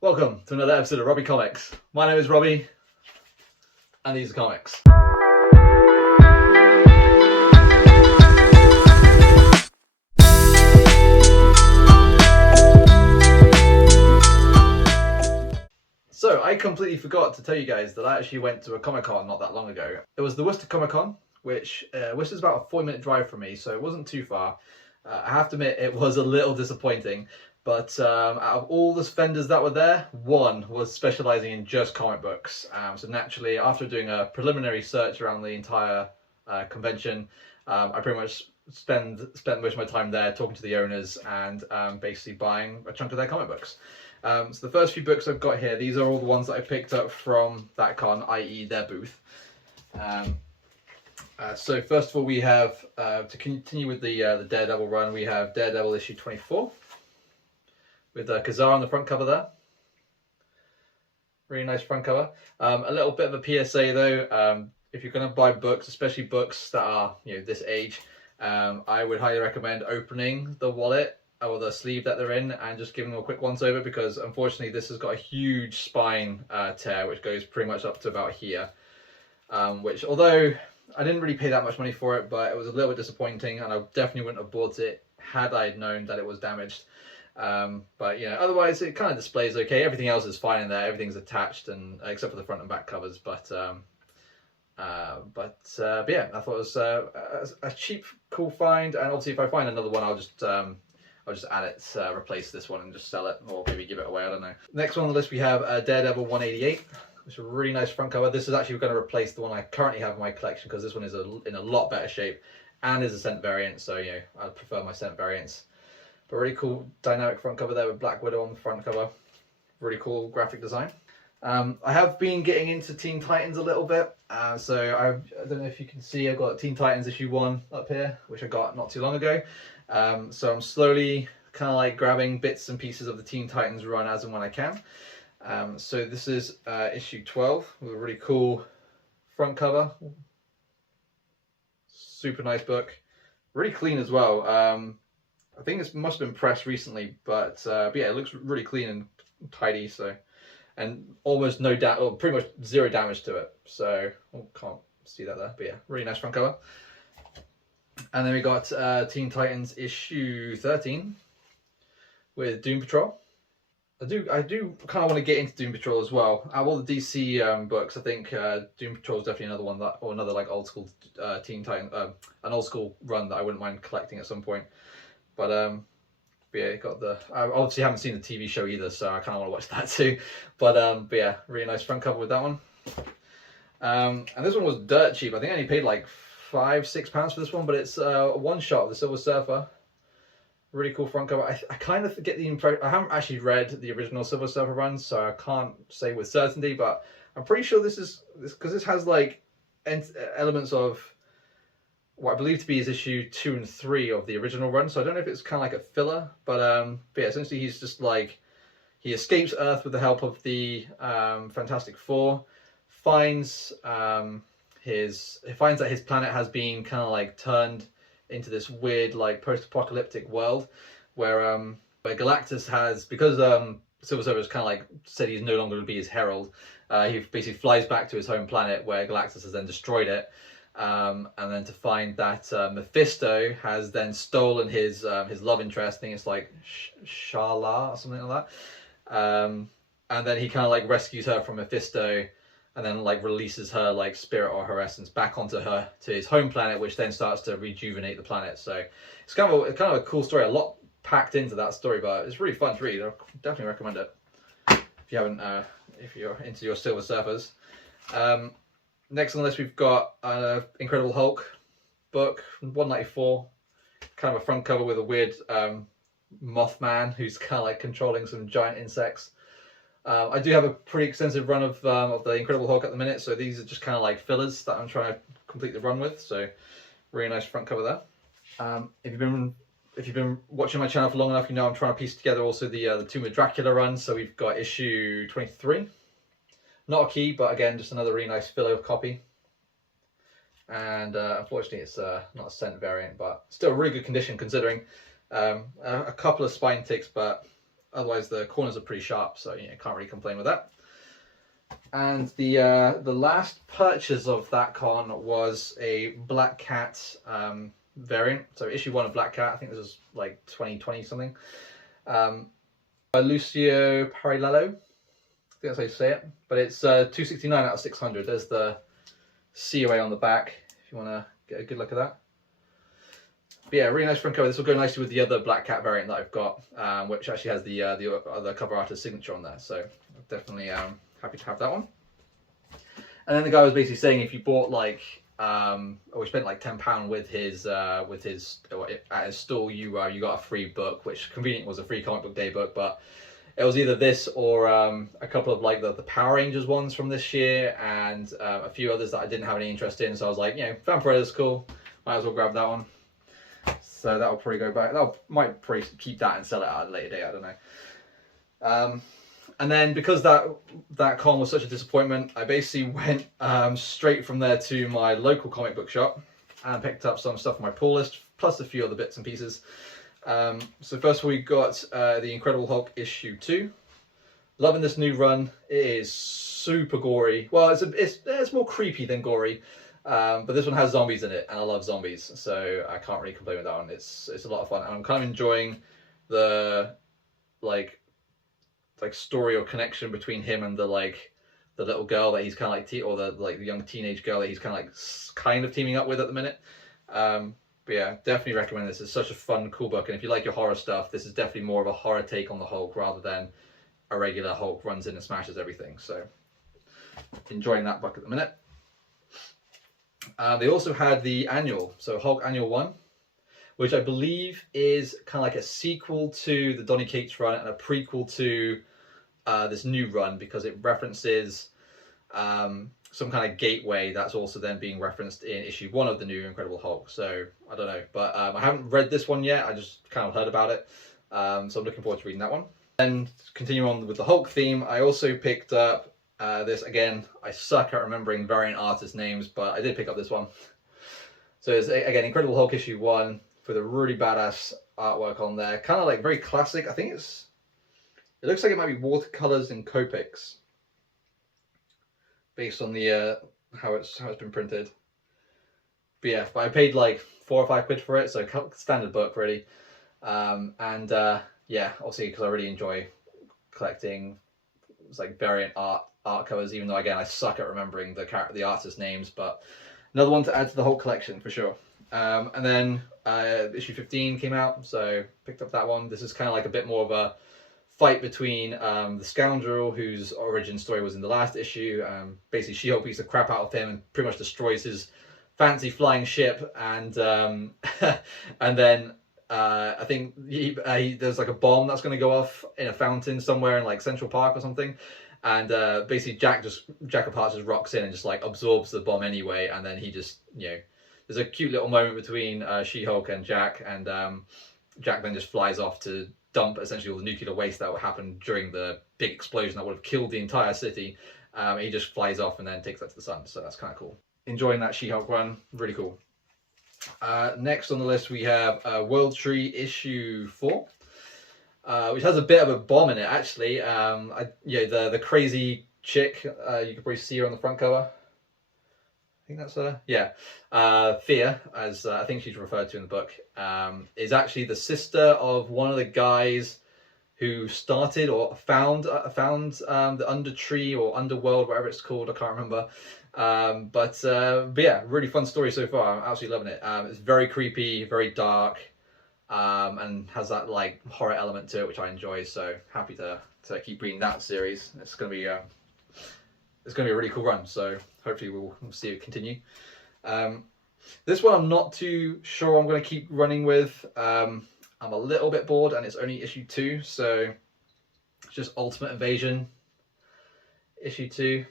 Welcome to another episode of Robbie Comics. My name is Robbie, and these are comics. So, I completely forgot to tell you guys that I actually went to a Comic-Con not that long ago. It was the Worcester Comic-Con, which Worcester's about a 4-minute drive from me, so it wasn't too far. I have to admit, it was a little disappointing. But out of all the vendors that were there, one was specialising in just comic books. So naturally, after doing a preliminary search around the entire convention, I pretty much spent most of my time there talking to the owners and basically buying a chunk of their comic books. So the first few books I've got here, these are all the ones that I picked up from that con, i.e. their booth. So first of all, we have, to continue with the Daredevil run, we have Daredevil issue 24. With Kazar on the front cover there. Really nice front cover. A little bit of a PSA though, if you're going to buy books, especially books that are this age, I would highly recommend opening the wallet or the sleeve that they're in and just giving them a quick once over, because unfortunately this has got a huge spine tear which goes pretty much up to about here. Which, although I didn't really pay that much money for it, but it was a little bit disappointing, and I definitely wouldn't have bought it had I known that it was damaged. But otherwise it kind of displays okay. Everything else is fine in there. Everything's attached, and except for the front and back covers. But yeah, I thought it was a cheap, cool find. And obviously, if I find another one, I'll just add it, replace this one, and just sell it, or maybe give it away. I don't know. Next one on the list we have Daredevil 188. It's a really nice front cover. This is actually going to replace the one I currently have in my collection, because this one is in a lot better shape and is a scent variant. So I prefer my scent variants. But really cool dynamic front cover there with Black Widow on the front cover. Really cool graphic design. I have been getting into Teen Titans a little bit. So I don't know if you can see, I've got Teen Titans issue 1 up here, which I got not too long ago. So I'm slowly kind of like grabbing bits and pieces of the Teen Titans run as and when I can. So this is issue 12 with a really cool front cover. Super nice book. Really clean as well. I think this must have been pressed recently, but yeah, it looks really clean and tidy. So, and almost no damage, or pretty much zero damage to it. So, can't see that there, but yeah, really nice front cover. And then we got Teen Titans issue 13 with Doom Patrol. I do kind of want to get into Doom Patrol as well. Out of all the DC books, I think Doom Patrol is definitely another one that, or another like old school Teen Titan, an old school run that I wouldn't mind collecting at some point. But yeah, got the. I obviously haven't seen the TV show either, so I kind of want to watch that too. But yeah, really nice front cover with that one. And this one was dirt cheap. I think I only paid like £5-6 for this one, but it's a one shot of the Silver Surfer. Really cool front cover. I kind of get the impression, I haven't actually read the original Silver Surfer run, so I can't say with certainty, but I'm pretty sure this is because this has like elements of what I believe to be his issue 2 and 3 of the original run. So I don't know if it's kind of like a filler, but yeah, essentially he's just like, he escapes Earth with the help of the Fantastic Four, finds that his planet has been kind of like turned into this weird like post-apocalyptic world where Galactus has, because Silver Surfer has kind of like said he's no longer going to be his herald, he basically flies back to his home planet where Galactus has then destroyed it. And then to find that Mephisto has then stolen his love interest. I think it's like Shala or something like that. And then he kind of like rescues her from Mephisto, and then like releases her like spirit or her essence back onto his home planet, which then starts to rejuvenate the planet. So it's kind of a cool story. A lot packed into that story, but it's really fun to read. I definitely recommend it if you haven't, if you're into your Silver Surfers. Next on the list, we've got Incredible Hulk book 194, kind of a front cover with a weird Mothman who's kind of like controlling some giant insects. I do have a pretty extensive run of the Incredible Hulk at the minute, so these are just kind of like fillers that I'm trying to complete the run with. So really nice front cover there. If you've been watching my channel for long enough, you know I'm trying to piece together also the Tomb of Dracula run. So we've got issue 23. Not a key, but again, just another really nice filler copy. And unfortunately, it's not a scent variant, but still really good condition considering. A couple of spine ticks, but otherwise the corners are pretty sharp, so you know, can't really complain with that. And the last purchase of that con was a Black Cat variant. So issue 1 of Black Cat, I think this was like 2020 something. By Lucio Parallelo, I think that's how you say it. But it's 269 out of 600. There's the COA on the back, if you want to get a good look at that. But yeah, really nice front cover. This will go nicely with the other Black Cat variant that I've got, which actually has the other cover artist signature on there. So definitely happy to have that one. And then the guy was basically saying if you bought like, or we spent like £10 with his at his store, you got a free book, which convenient was a free comic book day book, but it was either this or a couple of like the Power Rangers ones from this year, and a few others that I didn't have any interest in. So I was like, you know, Vampira's cool, might as well grab that one. So that'll probably go back. Might probably keep that and sell it at a later date. I don't know. And then because that con was such a disappointment, I basically went straight from there to my local comic book shop and picked up some stuff on my pull list, plus a few other bits and pieces. So first we got the Incredible Hulk issue 2. Loving this new run. It is super gory. Well, it's more creepy than gory. But this one has zombies in it, and I love zombies, so I can't really complain with that one. It's a lot of fun, and I'm kind of enjoying the like story or connection between him and the little girl that he's kind of like, or the young teenage girl that he's kind of teaming up with at the minute. But yeah, definitely recommend this. It's such a fun, cool book, and if you like your horror stuff, this is definitely more of a horror take on the Hulk rather than a regular Hulk runs in and smashes everything. So enjoying that book at the minute. They also had the annual, so Hulk Annual 1, which I believe is kind of like a sequel to the Donny Cates run and a prequel to this new run, because it references some kind of gateway that's also then being referenced in issue 1 of the new Incredible Hulk. So I don't know, but I haven't read this one yet. I just kind of heard about it, so I'm looking forward to reading that one. And continuing on with the Hulk theme, I also picked up this. Again, I suck at remembering variant artist names, but I did pick up this one. So it's again Incredible Hulk issue 1 with a really badass artwork on there, kind of like very classic. I think it looks like it might be watercolors and Copics, based on the how it's been printed. But yeah, I paid like £4 or £5 for it, so standard book really. Yeah, obviously because I really enjoy collecting like variant art covers, even though again I suck at remembering the artist names, but another one to add to the whole collection for sure. And then issue 15 came out, so picked up that one. This is kind of like a bit more of a fight between the scoundrel whose origin story was in the last issue. Basically She-Hulk beats the crap out of him and pretty much destroys his fancy flying ship, and and then I think there's like a bomb that's going to go off in a fountain somewhere in like Central Park or something, and basically Jack Apart just rocks in and just like absorbs the bomb anyway, and then he just, you know, there's a cute little moment between She-Hulk and Jack, and Jack then just flies off to dump essentially all the nuclear waste that would happen during the big explosion that would have killed the entire city. He just flies off and then takes that to the sun, so that's kind of cool. Enjoying that She-Hulk run, really cool. Next on the list we have World Tree issue 4, which has a bit of a bomb in it actually. The crazy chick, you can probably see her on the front cover. I think that's her. Yeah. Thea, as I think she's referred to in the book, is actually the sister of one of the guys who started or found the Undertree or Underworld, whatever it's called. I can't remember. But yeah, really fun story so far. I'm absolutely loving it. It's very creepy, very dark, and has that like horror element to it, which I enjoy. So happy to keep reading that series. It's gonna be a really cool run. So hopefully we'll see it continue. This one I'm not too sure I'm going to keep running with. I'm a little bit bored, and it's only issue 2, so it's just Ultimate Invasion issue 2.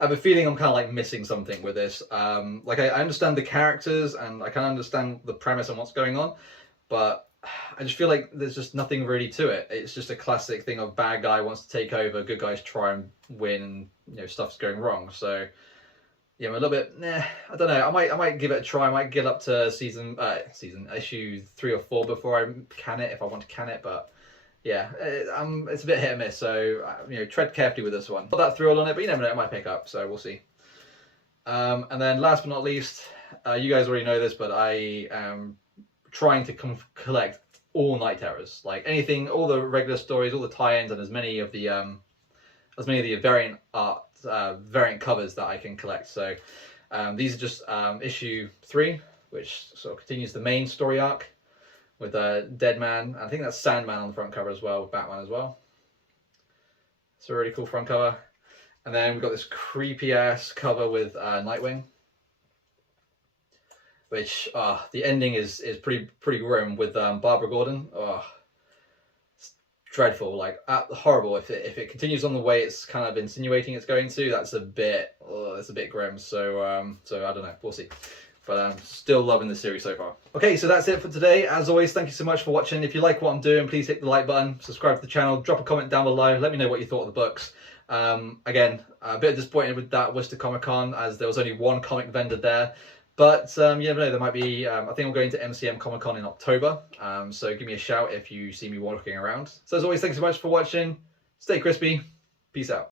I have a feeling I'm kind of like missing something with this. Like I understand the characters and I kind of understand the premise and what's going on, but I just feel like there's just nothing really to it. It's just a classic thing of bad guy wants to take over, good guys try and win, and you know, stuff's going wrong. So yeah, I'm a little bit, I don't know. I might give it a try. I might get up to season issue 3 or 4 before I can it, if I want to can it. But yeah, it's a bit hit and miss. So tread carefully with this one. Not that thrilled on it, but you never know, it might pick up. So we'll see. And then last but not least, you guys already know this, but I am trying to collect all Night Terrors, like anything, all the regular stories, all the tie-ins, and as many of the variant art, variant covers that I can collect. So these are just issue 3, which sort of continues the main story arc with Dead Man. I think that's Sandman on the front cover as well, with Batman as well. It's a really cool front cover. And then we've got this creepy ass cover with Nightwing, which the ending is pretty grim with Barbara Gordon. Oh, it's dreadful, like horrible. If it continues on the way it's kind of insinuating it's going to, that's a bit grim. So I don't know, we'll see. But I'm still loving the series so far. Okay, so that's it for today. As always, thank you so much for watching. If you like what I'm doing, please hit the like button, subscribe to the channel, drop a comment down below, let me know what you thought of the books. Again, a bit disappointed with that Worcester Comic Con, as there was only one comic vendor there. But you never know, there might be, I think I'm going to MCM Comic Con in October. So give me a shout if you see me walking around. So as always, thanks so much for watching. Stay crispy. Peace out.